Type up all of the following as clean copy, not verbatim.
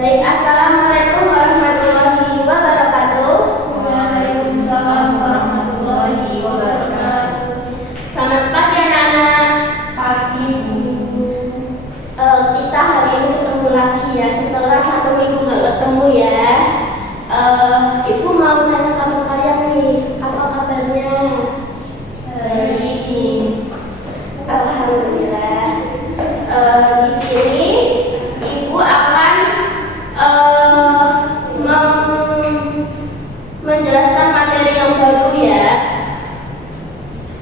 Baik, Assalamualaikum warahmatullahi wabarakatuh. Waalaikumsalam warahmatullahi wabarakatuh. Selamat pagi anak-anak. Pagi Bu. Kita hari ini ketemu lagi ya setelah 1 minggu nggak ketemu ya. Ibu mau nanya kabar kalian nih, apa kabarnya? Baik. Alhamdulillah. Di sini Ibu akan menjelaskan materi yang baru ya.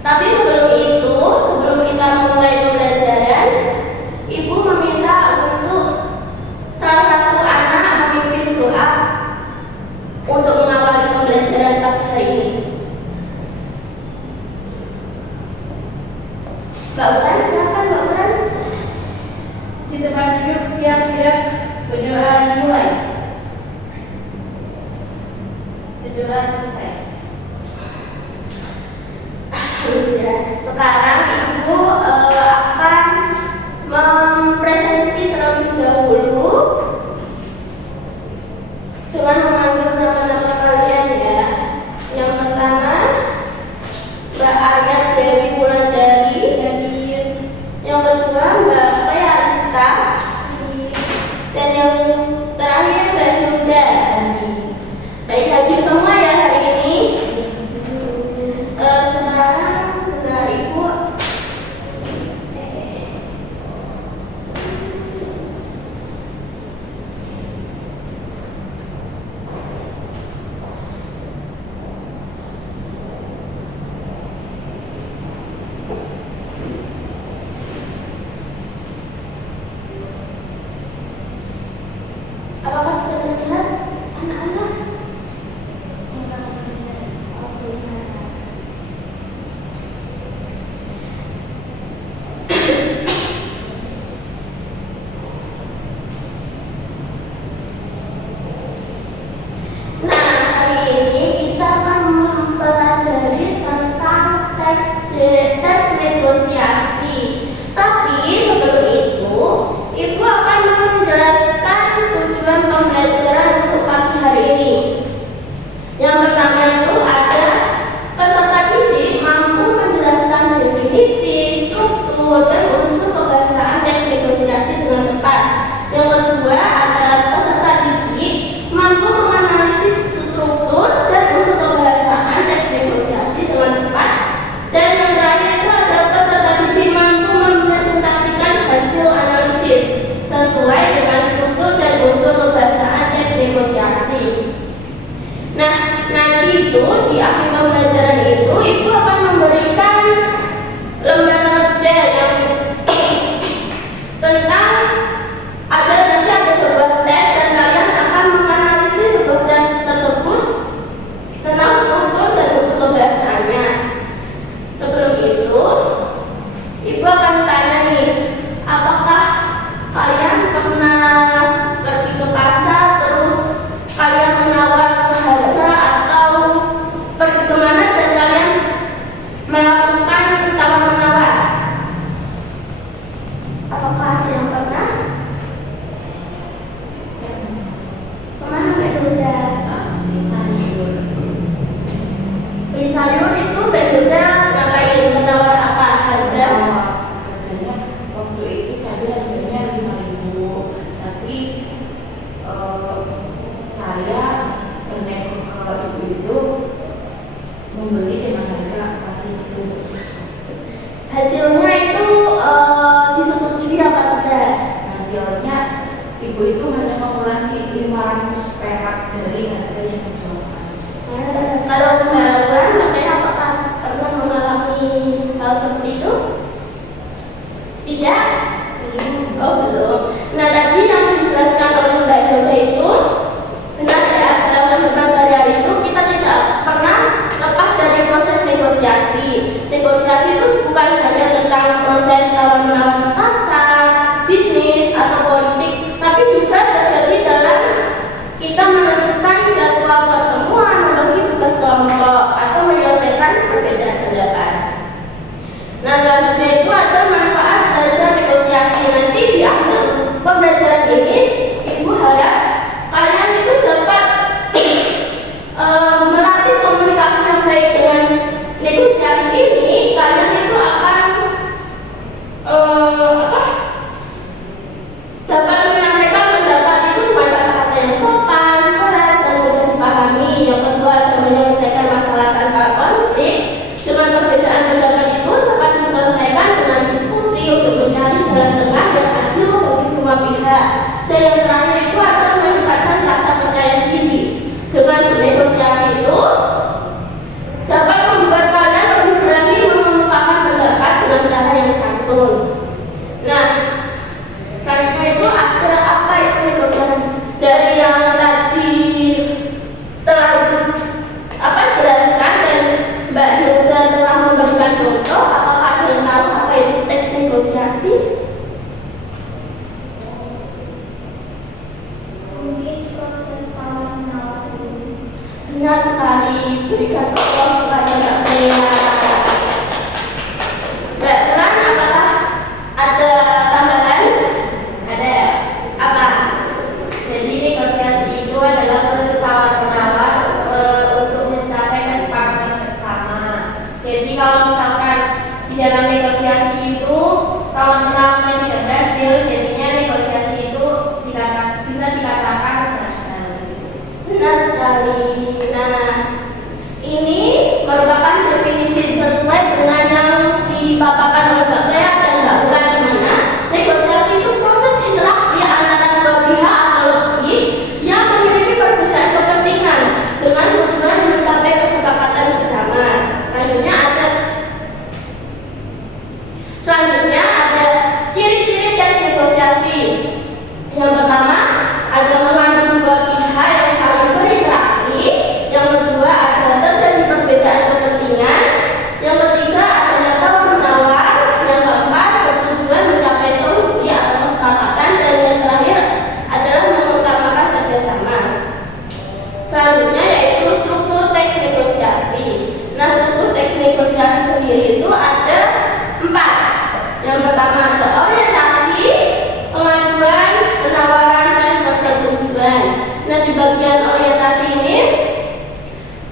Tapi sebelum itu, sebelum kita mulai pembelajaran, Ibu meminta untuk salah satu anak memimpin doa untuk mengawali pembelajaran pagi hari ini. Mbak Ulan, silakan Mbak Ulan. Di tempat duduk siap gerak, berdoa dimulai. Berdoa selesai. Alhamdulillah. Sekarang Ibu akan mempresentasi terlebih dahulu dengan memanggil nama-nama kalian ya. Yang pertama Mbak Ayat Dewi Wulandari, yang kedua Mbak Faya Arista, dan yang terakhir Mbak Hilda. Baik, hadir semua ya hari ini. Sekarang benar Ibu. Apakah sudah terlihat anak-anak? Nah, hari ini kita akan mempelajari tentang teks negosiasi. Tapi sebelum itu, Ibu akan menjelaskan tujuan pembelajaran untuk pagi hari ini. Yang pertama itu ada peserta didik mampu menjelaskan definisi, struktur, dan unsur kebahasaan teks negosiasi dengan tepat. Yang kedua ada peserta didik mampu menganalisis struktur dan unsur kebahasaan teks negosiasi dengan tepat. Dan yang terakhir itu ada peserta didik mampu mempresentasikan hasil analisis sesuai dengan struktur dan unsur kebahasaan teks negosiasi. Nah, nanti itu di akhir pembelajaran itu Ibu akan memberikan lembar kerja yang tentang nanti ada sebuah tes dan kalian akan menganalisis sebuah tes tersebut tentang struktur dan unsur kebahasaannya. Sebelum itu, Ibu akan tanya nih, apakah kalian pernah pergi ke pasar terus kalian menawar harga atau pergi kemana dan kalian melakukan tawar-menawar? Apakah ada yang pernah? Kemana Mbak Hilda? Beli sayur itu Mbak Hilda ngapain? Menawar apa? Harga? Harganya waktu itu cabai harganya 5.000, tapi saya bernego ke ibu itu membeli dengan harga 4.000. Hasilnya itu disetujui apa tidak? Hasilnya ibu itu hanya mengurangi 500 perak dari harga yang dijualkan. Kalau Mbak Ulan, makanya apakah pernah mengalami hal seperti itu? Tidak? Oh belum. Nah, tadi yang dijelaskan oleh Mbak Hilda itu benar ya, dalam kehidupan sehari-hari itu kita tidak pernah lepas dari proses negosiasi. Negosiasi itu bukan hanya tentang proses tawar-menawar di pasar, bisnis, atau politik, tapi juga terjadi dalam kita menentukan jadwal pertemuan, membagi tugas kelompok, atau menyelesaikan perbedaan pendapat. Nah, selanjutnya itu ada manfaat belajar negosiasi. Nanti di akhir pembelajaran ini Ibu harap negosiasi itu kawan penawarnya tidak berhasil, jadinya negosiasi itu bisa dikatakan gagal. Benar sekali. Nah, ini merupakan definisi sesuai dengan yang dipaparkan oleh Mbak Clea dan Mbak Ula, di mana negosiasi itu proses interaksi antara dua pihak atau lebih yang memiliki perbedaan kepentingan dengan tujuan mencapai kesepakatan bersama. Selanjutnya ada ciri-ciri teks negosiasi. Yang pertama, ada mengandung dua pihak yang saling berinteraksi. Yang kedua, ada terjadi perbedaan kepentingan. Yang ketiga, adanya tawar-menawar. Yang keempat, bertujuan mencapai solusi atau kesepakatan. Dan yang terakhir adalah mengutamakan kerjasama. Selanjutnya yaitu struktur teks negosiasi. Nah, struktur teks negosiasi sendiri itu ada 4. Yang pertama ada orientasi, pengajuan, penawaran, dan persetujuan. Nah, di bagian orientasi ini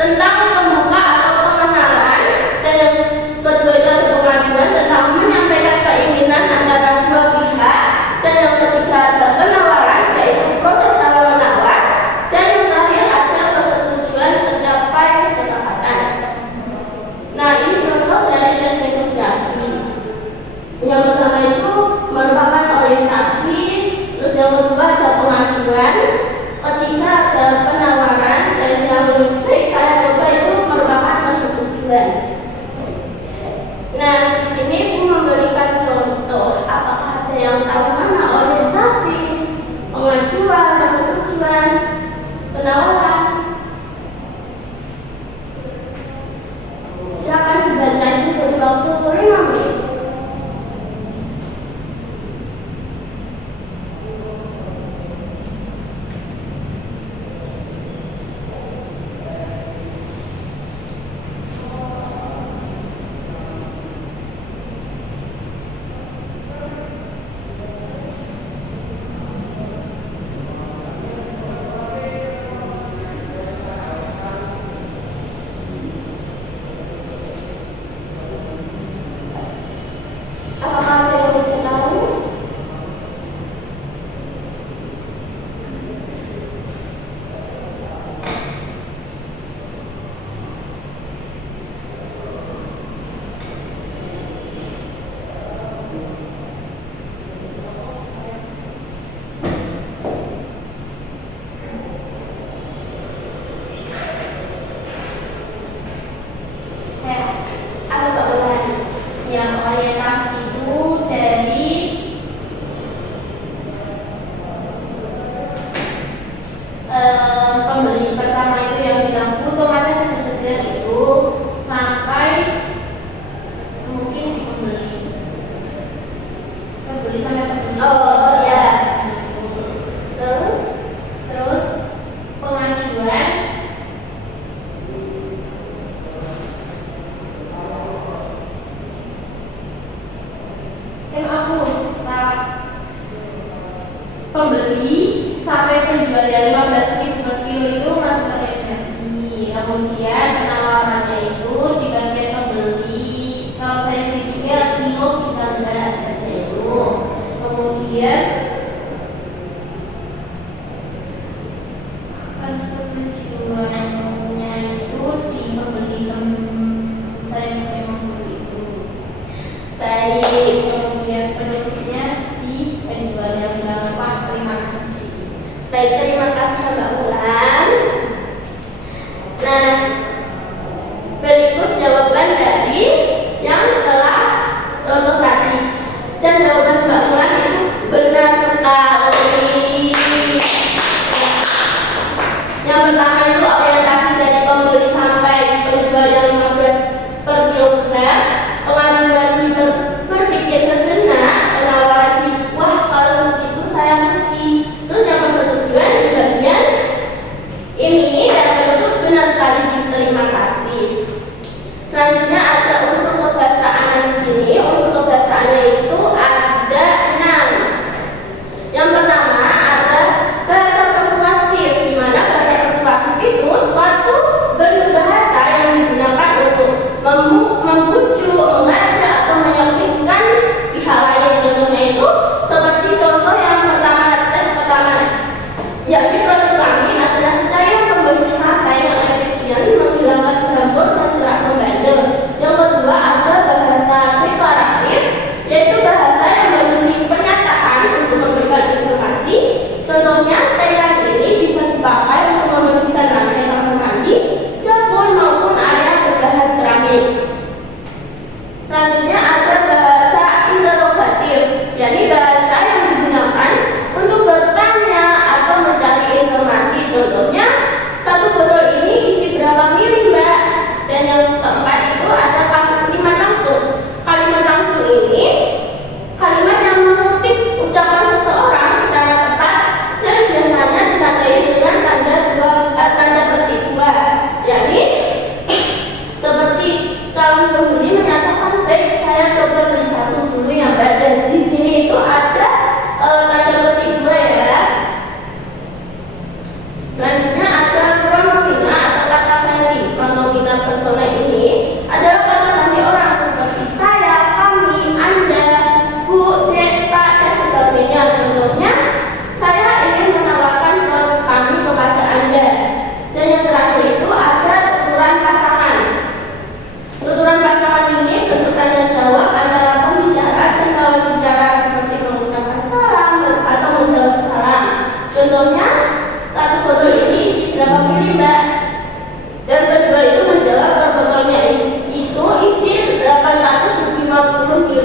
tentang pembuka atau pengenalan, dan yang kedua itu ada pengajuan tentang menyampaikan keinginan antara dua pihak, dan yang ketiga ada penawaran yaitu proses tawar-menawar, dan yang terakhir ada persetujuan tercapai kesepakatan. Nah, ini contoh dari teks negosiasi. Yang pertama itu merupakan orientasi, terus yang kedua ada pengajuan, ketiga ada penawaran, dan yang baik saya coba itu merupakan persetujuan. Nah, di sini Ibu memberikan contoh. Apakah ada yang tahu mana orientasi, pengajuan, persetujuan, penawaran? Silakan dibaca, itu beri waktu 5 menit. Apakah ada yang ingin tahu? Apa Mbak Ulan? Yang orientasi itu dari pembeli pertama itu yang bilang otomatis sekedar itu sampai mungkin di pembeli sampai pembeli. Oh ya. Gitu. Terus Pengajuan pembeli sampai penjual yang 15.000 per kilo itu masuk orientasi. Kemudian penawarannya itu di bagian pembeli, kalau saya beli 3 kilo bisa enggak harganya itu. Kemudian persetujuannya itu di pembeli saya memang begitu. baik. Kemudian penutupnya di penjual yang bilang wah terima kasih. Baik, terima kasih Mbak Ulan. Nah, berikut jawaban dari yang telah contoh tadi. Dan jawaban Mbak Ulan itu benar sekali. Yang pertama itu orientasi dari pembeli sampai penjual yang 15 per kilogram. Pengajuan berpikir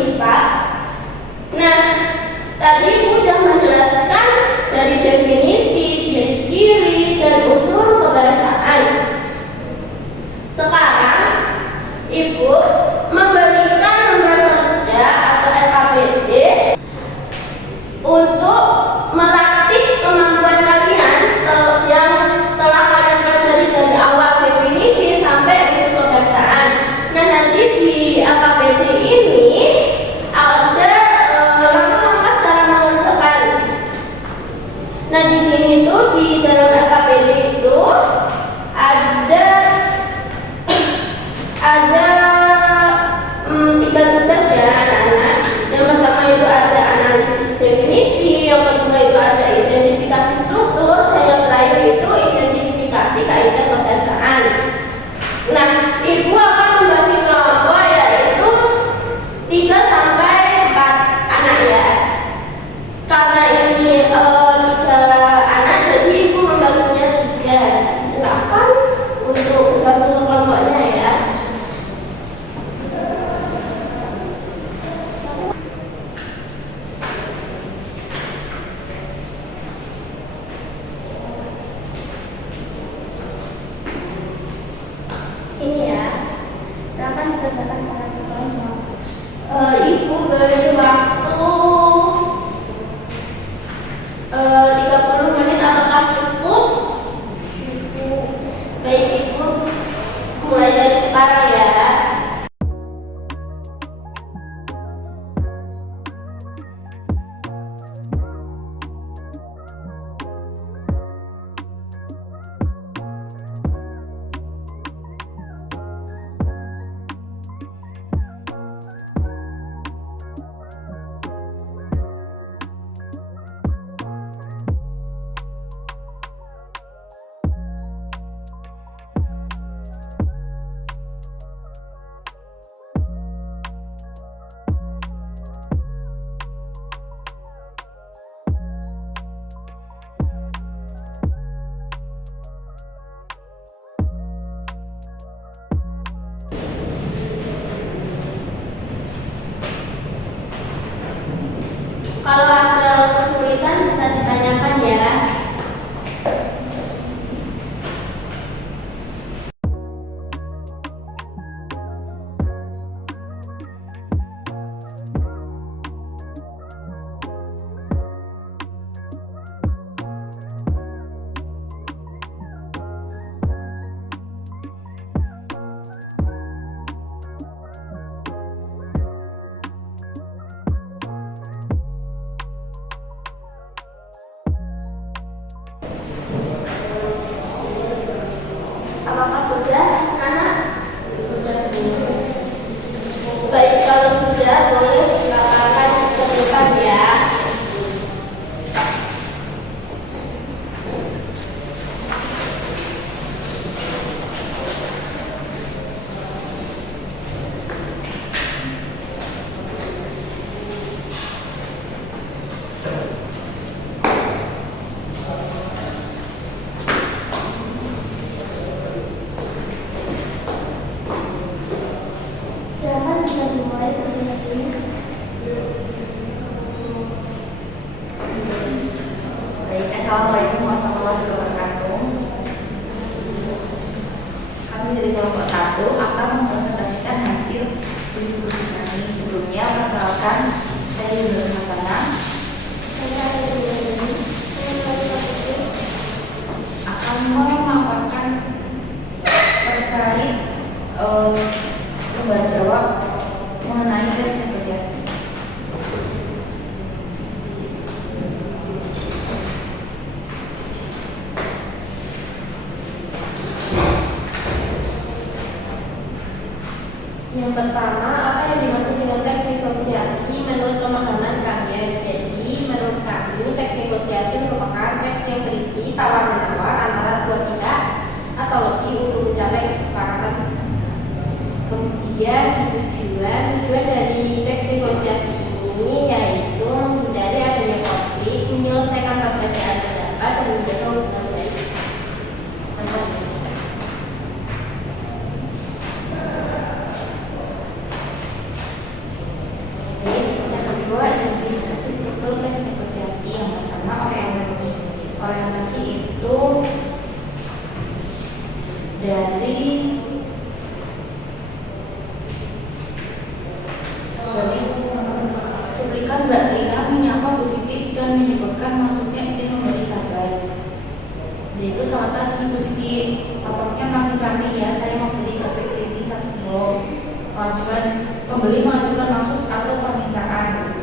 IPA. Nah, tadi Ibu udah menjelaskan dari definisi, ciri-ciri, dan unsur kebahasaan. Sekarang Ibu memberikan lembar kerja atau LKPD untuk melatih kemampuan kalian yang setelah kalian pelajari dari awal definisi sampai unsur kebahasaan. Nah, nanti di LKPD ini ada langkah-langkah cara mengerjakan. Nah, di sini tuh di dalam LKPD itu ada tiga tugas ya anak-anak. Yang pertama itu ada analisis definisi, yang kedua itu ada identifikasi struktur, dan yang terakhir itu identifikasi kaidah kebahasaan. Nah, Ibu akan membagi kelompok yaitu 3 sampai 4 anak ya. Karena ini 3 anak, jadi Ibu membaginya 3. Silakan untuk gabung kelompoknya ya. Ini ya, akan dikerjakan secara berkelompok. Ibu beri waktu 30 menit, apakah cukup? Cukup. Baik Ibu, mulai dari sekarang ya. Kalau ada kesulitan bisa ditanyakan ya. Apakah sudah, anak? Sudah. Baik, kalau sudah boleh silakan ke depan ya. Silakan bisa dimulai presentasinya. Baik, assalamualaikum warahmatullahi wabarakatuh. Kami dari kelompok 1 akan mempresentasikan hasil diskusi kami. Sebelumnya, perkenalkan saya Yudha Hasanah. Akan memaparkan terkait lembar jawab mengenai tes negosiasi. Yang pertama, apa yang dimaksud dengan teks negosiasi menurut pemahaman Yaitu selamat pagi Bu Siti, lapornya makin kami ya, saya mau beli cabai keriting 1 kilo. Pembeli mengajukan maksud atau permintaan.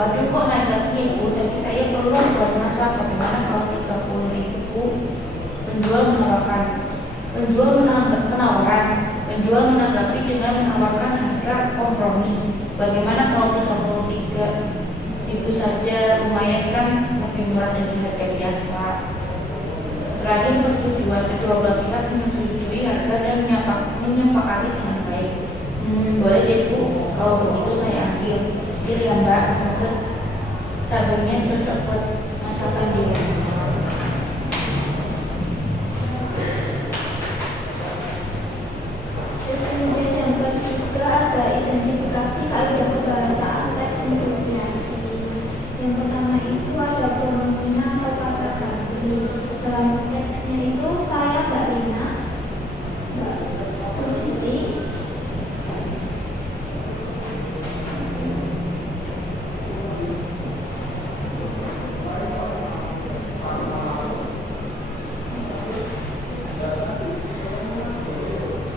Waduh kok naik lagi ya Bu, tapi saya perlu buat masak, bagaimana kalau 30.000? Penjual menanggapi dengan menawarkan harga kompromi. Bagaimana kalau 33.000 saja, lumayan kan, lebih murah dari harga biasa. Terakhir persetujuan, kedua belah pihak menyetujui harga dan menyepakati dengan baik. Boleh deh Bu, kalau begitu saya ambil. Deal ya Mbak, semoga cabainya cocok buat masakan di rumah. Kemudian yang ketiga ada identifikasi kaidah kebahasaan teks negosiasi. Yang pertama itu ada pronomina atau kata ganti. Dalam teksnya itu saya Mbak Rina, Mbak Siti.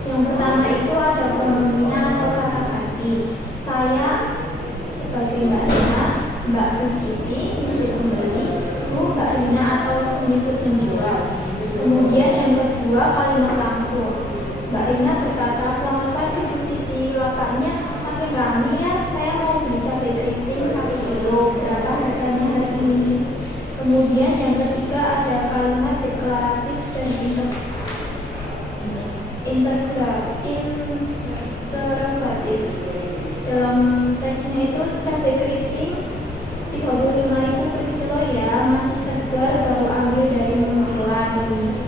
Yang pertama itu ada pronomina atau kata ganti. Saya sebagai Mbak Rina, Mbak Siti untuk pembeli, Bu Mbak Rina atau pengikut penjual. Kemudian yang kedua kalimat langsung. Mbak Rina berkata, selamat pagi Bu Siti, lapaknya makin ramai ya, saya mau beli cabai keriting 1 kilo, berapa harganya hari ini? Kemudian yang ketiga ada kalimat deklaratif dan interrogatif. Dalam teksnya itu cabai keriting 35.000 per kilo ya, masih segar, baru ambil dari pengelolaan ini.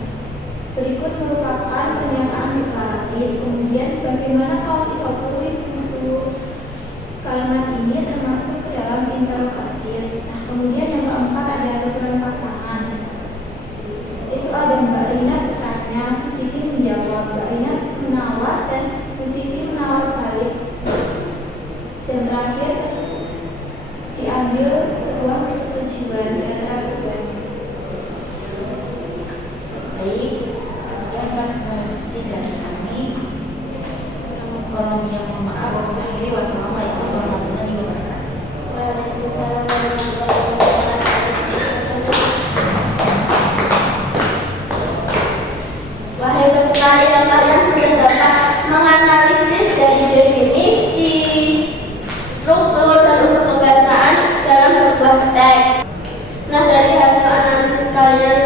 Berikut merupakan pernyataan deklaratif. Kemudian bagaimana kalau 30.000? Kalimat ini termasuk ke dalam interrogatif. Nah, kemudian yang keempat ada aturan pasangan. Itu ada Mbak Rina bertanya, Bu Siti menjawab, Mbak Rina menawar dan Bu Siti menawar balik. Dan terakhir diambil sebuah persetujuan di antara keduanya. Baik, sekian presentasi dari kami. Kalau yang mohon maaf, akhiri wassalamualaikum warahmatullahi wabarakatuh. Waalaikumsalam warahmatullahi wabarakatuh. Wahai peserta yang kalian sudah dapat menganalisis dari definisi, struktur dan unsur kebahasaan dalam sebuah teks. Nah, dari hasil analisis kalian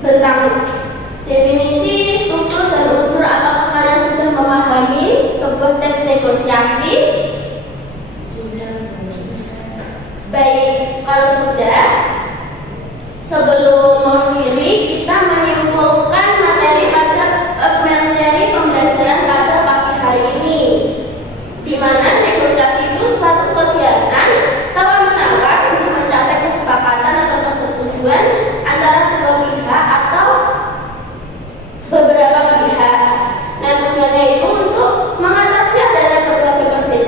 tentang definisi, struktur dan unsur, apakah kalian sudah memahami sebuah teks negosiasi? Baik, kalau sudah, sebelum mengakhiri kita menyimpulkan materi pembelajaran pada pagi hari ini, di mana negosiasi itu suatu kegiatan tawar-menawar untuk mencapai kesepakatan atau persetujuan antara kedua pihak atau beberapa pihak. Nah, tujuannya itu untuk mengatasi adanya berbagai perbedaan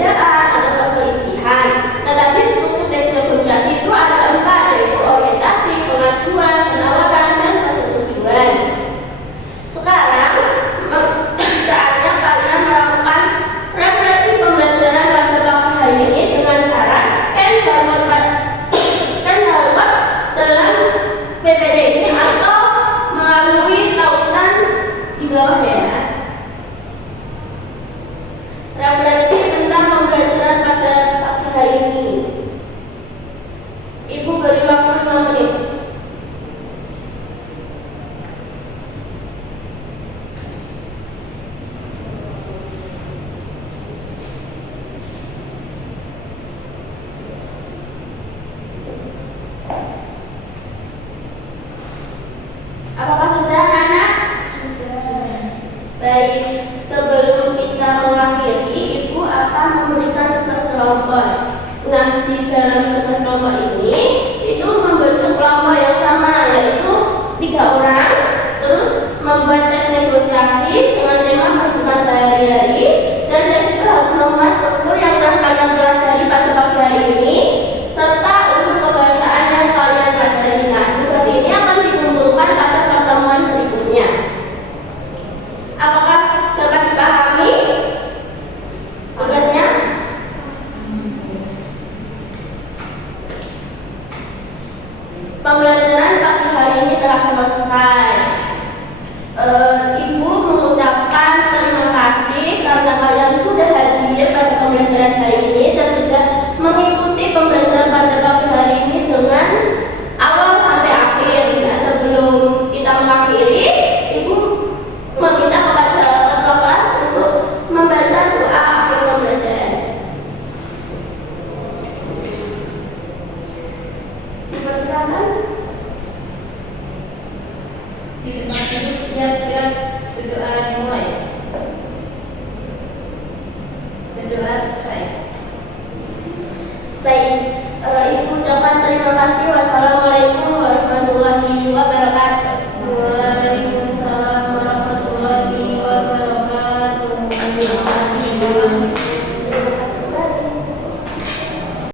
terima kasih. Wassalamualaikum warahmatullahi wabarakatuh. Waalaikumsalam warahmatullahi wabarakatuh. Terima kasih.